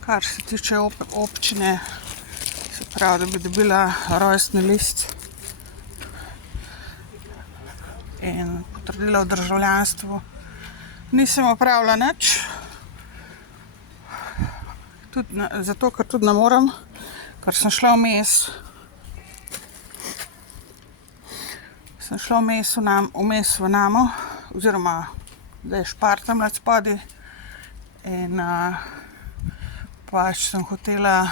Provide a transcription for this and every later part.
Kar se tiče občine, se pravi, da bi dobila rojstni list in potrdila o državljanstvu, nisem opravila nič. Zato, ker tudi ne morem, ker sem šla vmes. Sem šla vmes v Namo, oziroma zdaj Špartam nad spodaj in pač sem hotela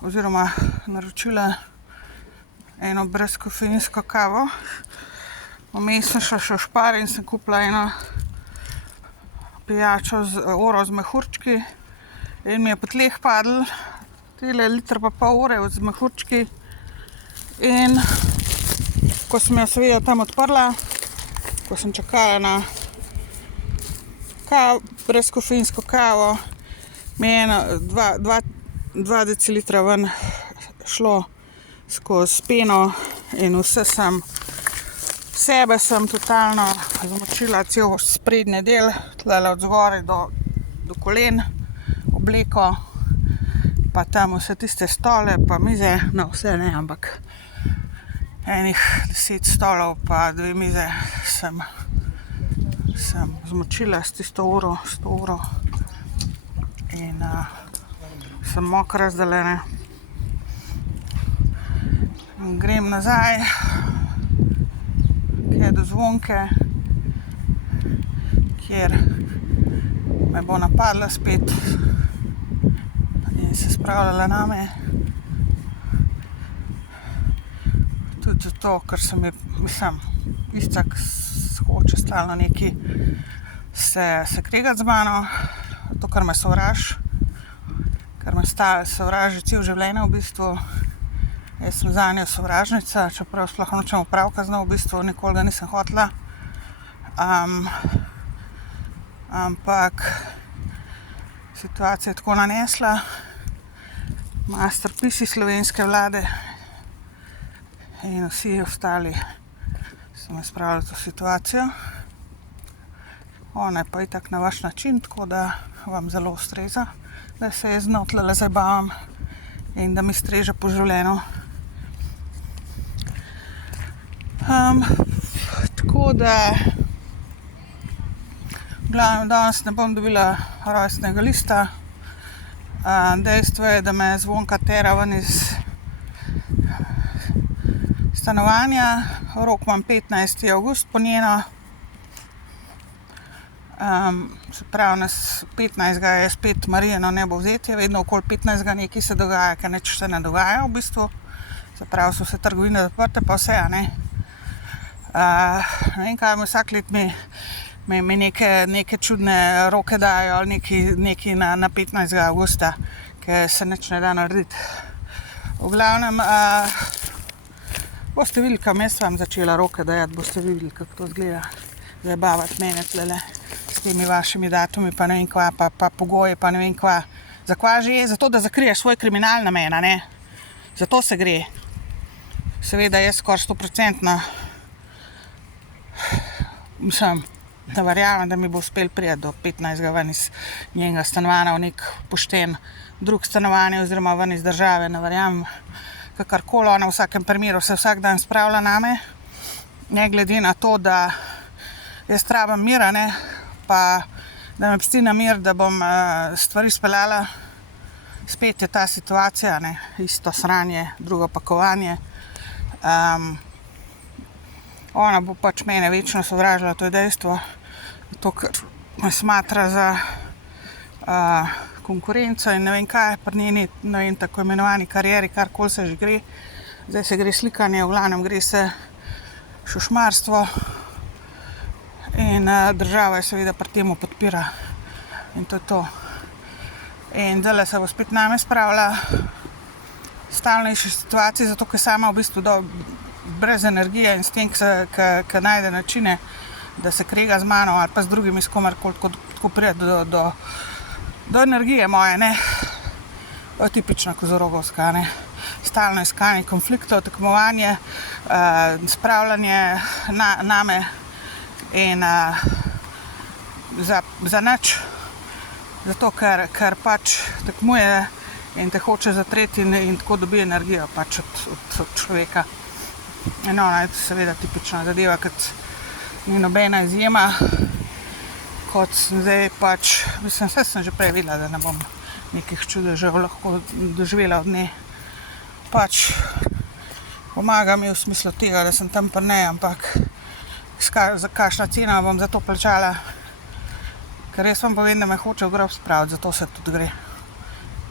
oziroma naročila eno brezkofeinsko kavo. Vmes sem šla še v Špar in sem kupila eno pijačo Oro z mehurčki in mi je po tleh padlo liter pa pol Ore z mehurčki in ko sem jo seveda tam odprla, ko sem čakala na brezkofeinsko kavo, mi je 2 decilitra ven šlo skozi peno in sebe sem totalno zamočila, cel sprednji del, tlele od zgoraj do kolen, obleko, pa tam vse tiste stole, pa mize, no vse ne, ampak enih 10 stolov pa 2 mize sem zmočila s tisto uro in sem mokra zdajle, ne. Grem nazaj, kje do Zvonke, kjer me bo napadla spet in se spravljala name. Tudi zato, ker Izcak hoče stalno nekaj se kregati z mano, to, kar me sovraži, ker me sovraži cel življenje v bistvu. Jaz sem zanjo sovražnica, čeprav sploh nočem opravka z njo, v bistvu nikoli ga nisem hotela. Ampak situacija je tako nanesla, masterpisi slovenske vlade in vsi ostali so me spravili v to situacijo. Ona je pa itak na vaš način, tako da vam zelo ustreza, da se jaz z njo tlele zabavam in da mi streže po življenju. Tako da v glavnem danes ne bom dobila rojstnega lista. Dejstvo je, da me Zvonka tera ven iz stanovanja. Rok imam 15. avgust po njeno. Se pravi, 15. je spet Marijino nebovzetje, vedno okoli 15. nekaj se dogaja, ker nič se ne dogaja v bistvu. Se pravi, so vse trgovine zaprte, pa vse, a ne. Ne vem kaj, vsak let mi neke čudne roke dajo ali nekaj na 15. avgusta, ker se nič ne da narediti. V glavnem, boste videli, kam jaz vam začela roke dajati, boste videli, kako to izgleda. Zabavati mene tlele s temi vašimi datumi, pa ne vem kva, pa pogoji, pa ne vem kva. Za kva že je? Zato, da zakriješ svoj kriminal namen, a ne? Zato se gre. Seveda jaz skoraj 100% da verjamem, da mi bo uspel priti do 15. ven iz njenega stanovanja v nek pošten drug stanovanje oziroma ven iz države, ne verjamem. Kakorkoli, ona v vsakem primeru se vsak dan spravlja name, ne glede na to, da jaz rabim mir, ne, pa da me pusti na mir, da bom stvari speljala. Spet je ta situacija, ne, isto sranje, drugo pakovanje. Ona bo pač mene večno sovražila, to je dejstvo, zato ker me smatra za konkurenco in ne vem kaj, pri njeni, ne vem, tako imenovani karieri, karkoli se že gre. Zdaj se gre slikanje, v glavnem gre se šušmarstvo in država je seveda pri temu podpira in to je to. In zdajle se bo spet name spravila stalnejši situaciji, zato ker sama v bistvu brez energije in s tem, ki najde načine, da se krega z mano ali pa z drugimi, s komarkoli, tako pride do energije moje, ne. To je tipična kozorogovska, ne. Stalno iskanje konfliktov, tekmovanje, spravljanje name in za nič. zato ker pač tekmuje in te hoče zatreti in tako dobi energijo pač od človeka. In ona je seveda tipična zadeva, kot ni nobena izjema, kot zdaj pač, mislim, vse sem že prej videla, da ne bom nekih čudežev lahko doživela od nje. Pač pomaga mi v smislu tega, da sem tam pri njej, ampak za kakšna cena bom za to plačala. Ker jaz vam povem, da me hoče v grob spraviti, zato se tudi gre.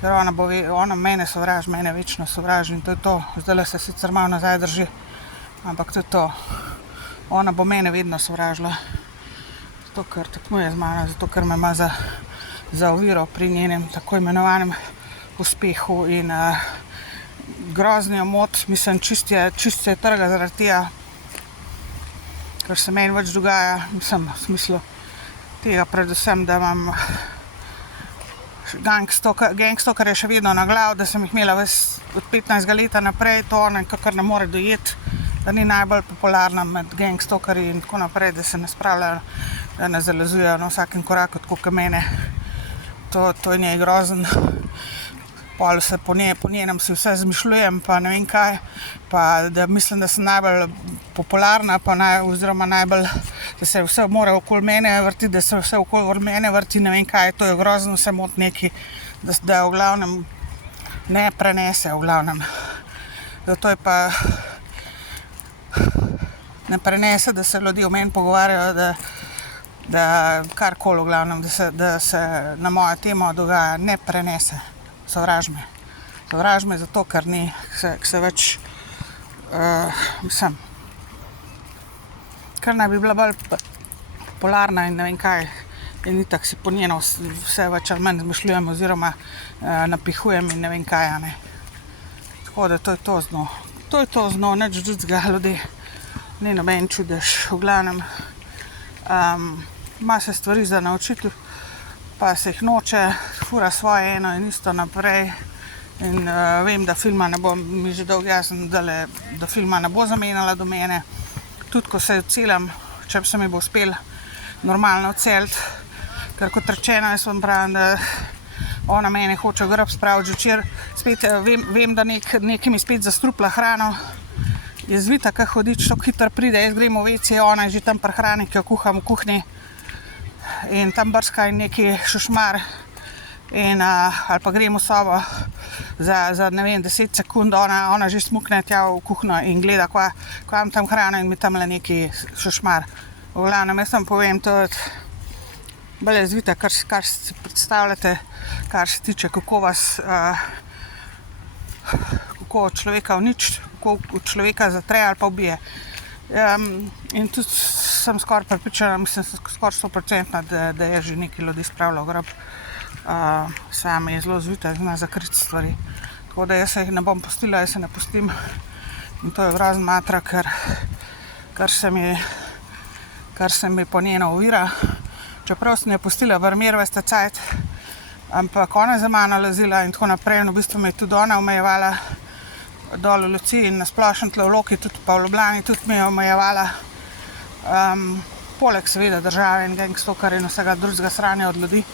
Ker ona mene sovraži, mene večno sovraži in to je to. Zdajle se sicer malo nazaj drži, ampak to je to. Ona bo mene vedno sovražila. Zato, ker tekmuje z mano, zato, ker me ima za oviro pri njenem tako imenovanem uspehu in grozni jo mot, mislim, čist je trga zaradi tega, ker se meni več dogaja, mislim, v smislu tega predvsem, da imam gangstoker je še vedno na glav, da sem jih imela od 15 leta naprej, to ona kakor ne more dojeti, da ni najbolj popularna med gangstokerji in tako naprej, da se ne spravljajo, da ne zalezujejo na vsakem koraku, tako kot mene. To je njej grozen. Pol se po njenem si vse zmišljujem, pa ne vem kaj, pa da mislim, da sem najbolj popularna, pa oziroma najbolj, da se vse mora okoli mene vrti, da se vse okoli mene vrti, ne vem kaj, to je grozno, se mot neki, da v glavnem ne prenese, v glavnem. Zato je pa ne prenese, da se ljudje o meni pogovarjajo, da karkoli v glavnem, da se na mojo temo dogaja, ne prenese. Sovraž me zato, ker se več, mislim, ker naj bi bila bolj popularna in ne vem kaj, in itak si po njeno vse več ali manj zmišljujem oziroma napihujem in ne vem kaj, ne. Tako da to je to z njo. To je to z njo, nič drugega, ljudi, ni noben čudež. V glavnem, ima se stvari za naučiti, pa se jih noče, fura svoje eno in isto naprej in vem, da filma ne bo, mi že dolgo jasno, da filma ne bo zamenjala do mene. Tudi ko se odcelim, če se mi bo uspel normalno odceliti, ker kot rečeno, jaz vam pravim, da ona mene hoče v grob spraviti že včeraj. Spet vem, da nekaj mi spet zastrupla hrano, je zvita, kaj hodič, tako hitro pride, jaz grem v WC, ona je že tam pri hrani, ki jo kuham v kuhinji. In tam brska in neki šušmar ali pa grem v sobo za ne vem 10 sekund, ona že smukne tja v kuhno in gleda, kva imam tam hrano in mi tamle neki šušmar. V glavnem, jaz vam povem, to je bolj zvita, kar si predstavljate, kar se tiče, kako človeka uniči, kako človeka zatre ali pa ubije. In tudi sem skoraj prepričana, mislim, skoraj 100%, da je že nekaj ljudi spravila v grob. Sama je zelo zvita, zna zakriti stvari. Tako da jaz se jih ne bom pustila, jaz se ne pustim. In to je grozna matra, kar se mi po njeno ovira. Čeprav sem jo pustila v mir veste cajt, ampak ona je za mano lazila in tako naprej. In v bistvu me je tudi ona omejevala dol v Luciji in na splošno tle v Loki, tudi pa v Ljubljani, tudi me je omejevala. Poleg seveda države in gangstoker in vsega drugega sranja od ljudi.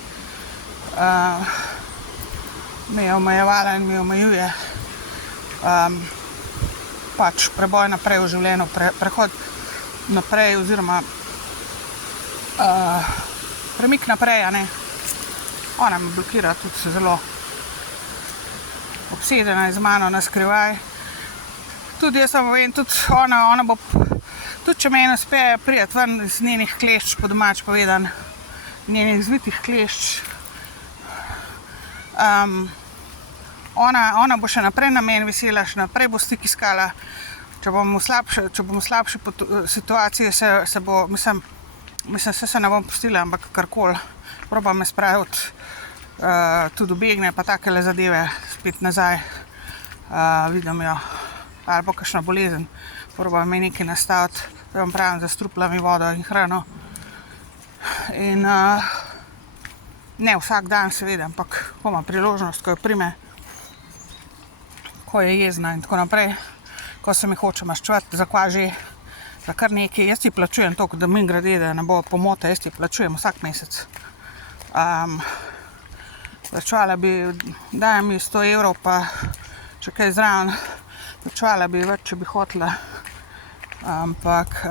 Me je omejevala in mi omejuje pač preboj naprej v življenju, prehod naprej oziroma premik naprej, a ne. Ona me blokira, tudi se zelo obsedena je z mano na skrivaj. Tudi jaz vam vem, tudi ona bo, tudi če meni uspe priti ven iz njenih klešč, po domač povedan, njenih zvitih klešč, ona bo še naprej na meni vesela, še naprej bo stik iskala. Če bomo v slabši situaciji, se bo, mislim, se ne bom pustila, ampak karkoli. Proba me spraviti, tudi ubegne, pa takele zadeve spet nazaj, vidim jo, ali pa kakšna bolezen. Proba me nekaj nastaviti, da vam pravim, zastrupla mi vodo in hrano. In ne vsak dan seveda, ampak ko ima priložnost, ko jo prime, ko je jezna in tako naprej, ko se mi hoče maščevati, za kva že, za kar nekaj. Jaz ti plačujem to, da mimogrede, da ne bo pomote, jaz ti plačujem vsak mesec. plačala bi, daj mi 100 evrov, pa če kaj zraven, plačala bi več, če bi hotela. Ampak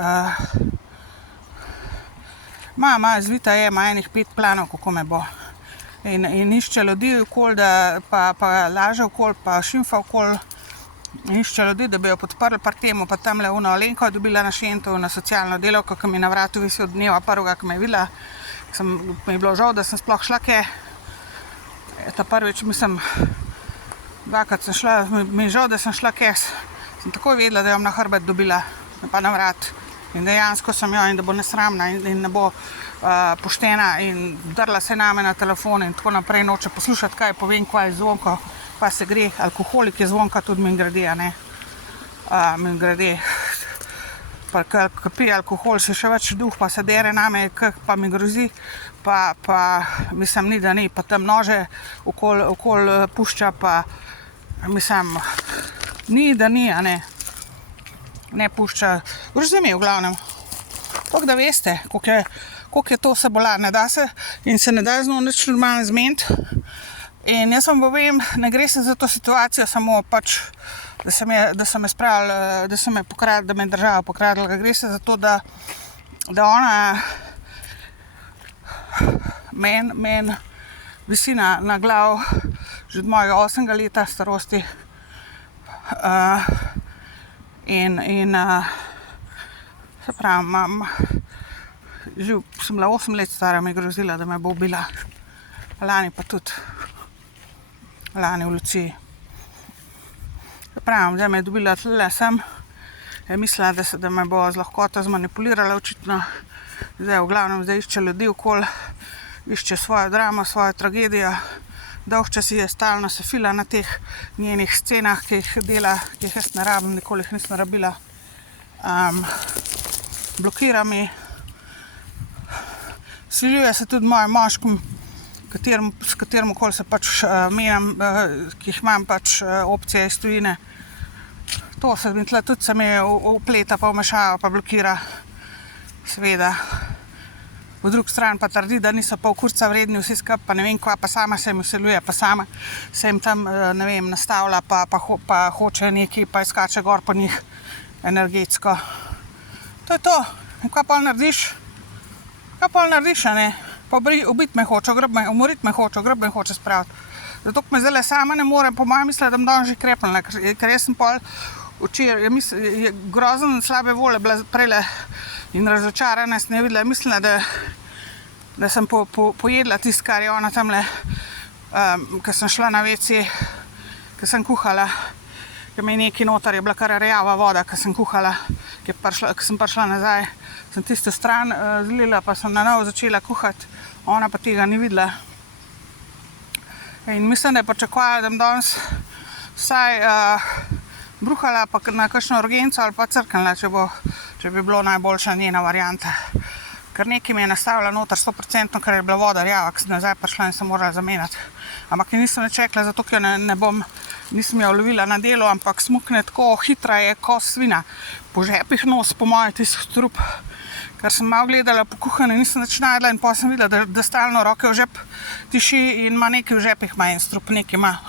ima zvita je, ima enih 5 planov, kako me bo. In išče ljudi okoli, pa laže okoli, pa šimfa okoli. Išče ljudi, da bi jo podprli par temu, pa tamle Alenko je dobila na Šentu, na socialno delavko, ki mi na vratu visi od dneva prvega, ki me je videla. Mi je bilo žal, da sem sploh šla kaj. Ta prvič, mislim, dvakrat sem šla, mi je žal, da sem šla kaj. Sem takoj vedela, da jo na hrbet dobila, pa na vrat. In dejansko sem jo, in da bo nesramna in ne bo poštena, in drla se name na telefon in tako naprej, noče poslušati, kaj povem, kaj je Zvonko, pa se gre, alkoholik je Zvonka tudi mimogrede, ne. Mimogrede, pa ko pije alkohol, se še več duh, pa se dere name, pa mi grozi, pa mislim, ni da ni, pa tam nože okoli pušča, pa mislim, ni da ni, a ne. Ne pušča, grozi mi v glavnem. Tako da veste, koliko je to vse bolan, ne da se in se ne da z njo nič normalno zmeniti. In jaz vam povem, ne gre se za to situacijo, samo pač, da so me pokradli, da me je država pokradla. Gre se za to, da ona meni visi na glav že od mojega 8. leta starosti. In se pravim, sem bila 8 let stara, mi je grozila, da me bo ubila. Lani pa tudi. Lani v Luciji. Se pravim, da me je dobila tle sem. Je mislila, da me bo z lahkoto zmanipulirala očitno. Zdaj v glavnem išče ljudi okoli, išče svojo dramo, svojo tragedijo. Dolgčas je stalno se fila na teh njenih scenah, ki jih dela, ki jih jaz ne rabim, nikoli jih nisem rabila. Blokira mi. Siljuje se tudi mojim moškim, s katerim okoli se pač menjam, ki jih imam pač opcije iz tujine. To se mi tle tudi se mi upleta, pa vmešava, pa blokira. Seveda. Po drugi strani pa trdi, da niso pol kurca vredni vsi skupaj, pa ne vem kva, pa sama se jim vsiljuje, pa sama se jim tam, ne vem, nastavlja, pa hoče nekaj, pa izkače gor po njih energetsko. To je to. In kva pol narediš? Kva pol narediš, a ne? Pa ubiti me hoče, umoriti me hoče, grb me hoče spraviti. Zato, ko me zdaj sama ne morem, po mojem misle, da bom danes že krepnila, ker jaz sem pol včeraj, je grozen slabe volje bila prejle in razočarana, sem je videla, mislila, da sem pojedla tisto, kar je ona tamle, ko sem šla na WC, ko sem kuhala, ko mi je nekaj noter, je bila kar rjava voda, ko sem kuhala, ko sem prišla nazaj, sem tisto stran zlila, pa sem na novo začela kuhati, ona pa tega ni videla. In mislim, da je pričakovala, da bom danes vsaj bruhala pa na kakšno urgenco ali pa crknila, če bi bilo najboljša njena varianta. Ker nekaj mi je nastavila noter 100%, ker je bila voda rjava, ko sem nazaj prišla in sem morala zamenjati. Ampak je nisem nič rekla, zato ker nisem jo lovila na delu, ampak smukne tako hitra je, ko svina. Po žepih nos, po moje tisti strup. Ker sem malo gledala po kuhanju, nisem nič najdla in potem sem videla, da stalno roke v žep tiši in ima nekaj v žepih, ima en strup, nekaj ima.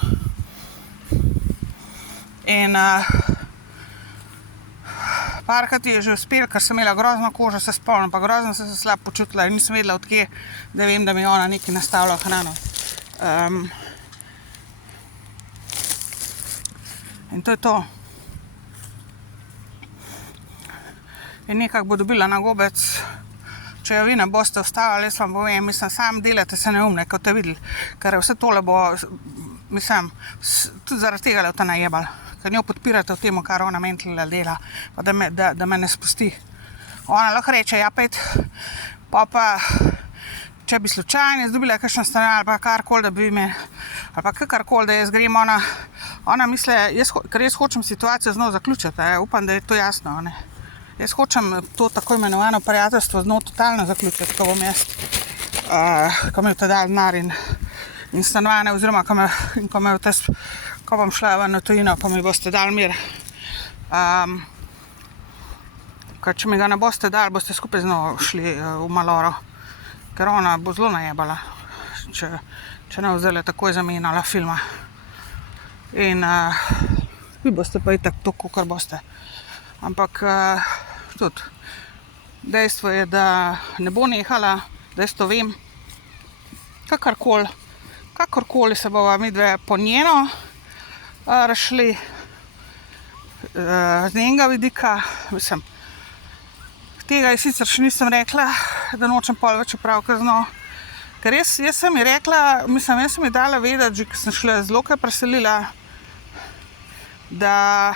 In parkrat je že uspel, ker sem imela grozno kožo, se spomnim, pa grozno sem se slabo počutila in nisem vedela odkje, da vem, da mi je ona nekaj nastavila hrano. In to je to. In nekako bo dobila na gobec, če jo vi ne boste ustavili, jaz vam povem, mislim, sam delate se neumne, kot te videli, ker vse tole bo, mislim, tudi zaradi tega le v ta najebali, ker njo podpirate v temu, kar ona mentlila dela, pa da me ne spusti. Ona lahko reče, ja, pet, pa če bi slučajno dobila kakšen stanar ali pa karkoli, da bi me, ali pa kakorkoli, da jaz grem, ona misle, ker jaz hočem situacijo z njo zaključiti, upam, da je to jasno, ne. Jaz hočem to tako imenovano prijateljstvo z njo totalno zaključiti, ko bom jaz, ko mi boste dali denar in stanovanje, oziroma ko bom šla ven v tujino, ko mi boste dali mir. Ker če mi ga ne boste dali, boste skupaj z njo šli v maloro, ker ona bo zelo najebala. če ne vzeli takoj zamenjala filma. In vi boste pa itak to, kakor boste. Ampak tudi dejstvo je, da ne bo nehala, dejstvo vem, kakorkoli se bova midve po njeno razšli z njenega vidika, mislim, tega je sicer še nisem rekla, da nočem pol več opravka z njo, ker jaz sem ji rekla, mislim, jaz sem ji dala vedeti, že ko sem šla z Loke preselila, da,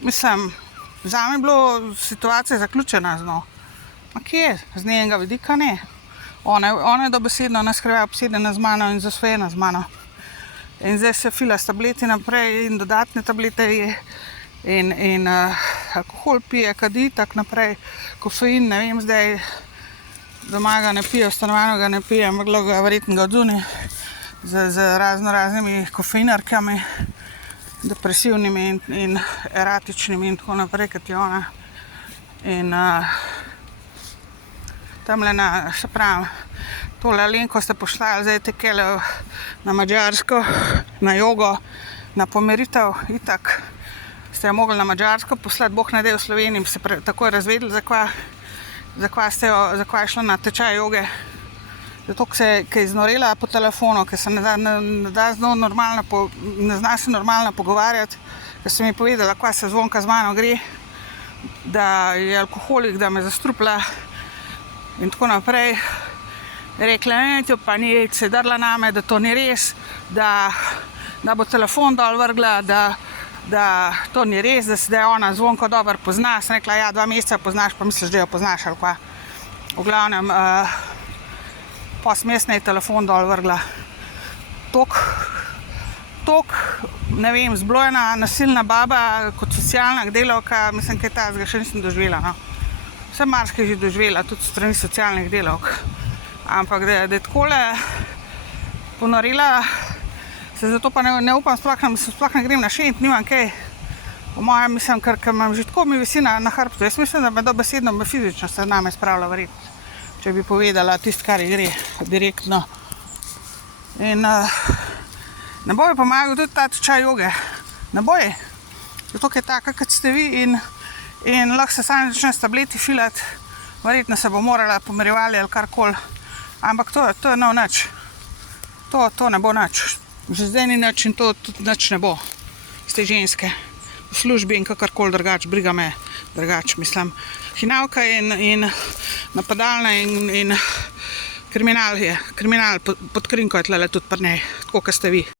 mislim, zame je bilo situacija zaključena z njo. Ma kje, z njenega vidika ne. Ona je dobesedno naskrajala obsedena z mano in zasvojena z mano. In zdaj se fila s tableti naprej in dodatne tablete je in alkohol pije, kadi, tak naprej, kofein, ne vem zdaj, doma ga ne pije, v stanovanju ga ne pije, ampak ga verjetno ga odzuni z raznimi kofeinarkami, depresivnimi in eratičnimi in tako naprej, kot je ona. In tamle se pravim, tole Alenko ste poslali, zdaj tekele na Madžarsko, na jogo, na pomiritev, itak ste jo mogli na Madžarsko poslati, Bog ne daj v Sloveniji, bi se takoj razvedeli, zakaj je šla na tečaj joge. Zato, ker je iznorela po telefonu, ker se ne zna se normalno pogovarjati, ker sem ji povedala, kaj se Zvonka z mano gre, da je alkoholik, da me zastrupla in tako naprej. Rekla, to pa ni, se je drla name, da to ni res, da bo telefon dol vrgla, da to ni res, da se da ona Zvonko dobro pozna. Sem rekla, ja, 2 meseca poznaš, pa misliš, da jo poznaš ali kva. V glavnem, pa sem jaz nej telefon dol vrgla. Tok, ne vem, zblojena, nasilna baba, kot socialna delavka, mislim, kaj tazga še nisem doživela, no. Sem marsikaj že doživela, tudi strani socialnih delavk. Ampak da je takole ponorila, se zato pa ne upam, sploh ne grem na šent, nimam kaj. Po mojem, mislim, ker imam že tako mi visi na hrbtu. Jaz mislim, da me dobesedno fizično se name spravila verjetno, če bi povedala tisto, kar ji gre direktno. In ne bo ji pomagal tudi ta tečaj joge. Ne bo ji. Zato, ker je taka, kot ste vi in lahko se sami začne s tableti filati. Verjetno se bo morala pomirjevali ali karkoli. Ampak to je no nič. To ne bo nič. Že zdaj ni nič in to tudi nič ne bo. Z te ženske. V službi in kakorkoli drugače, briga me drugače, mislim. Hinavka in napadalna in kriminal pod krinko je tlele tudi pri njej, tako kot ste vi.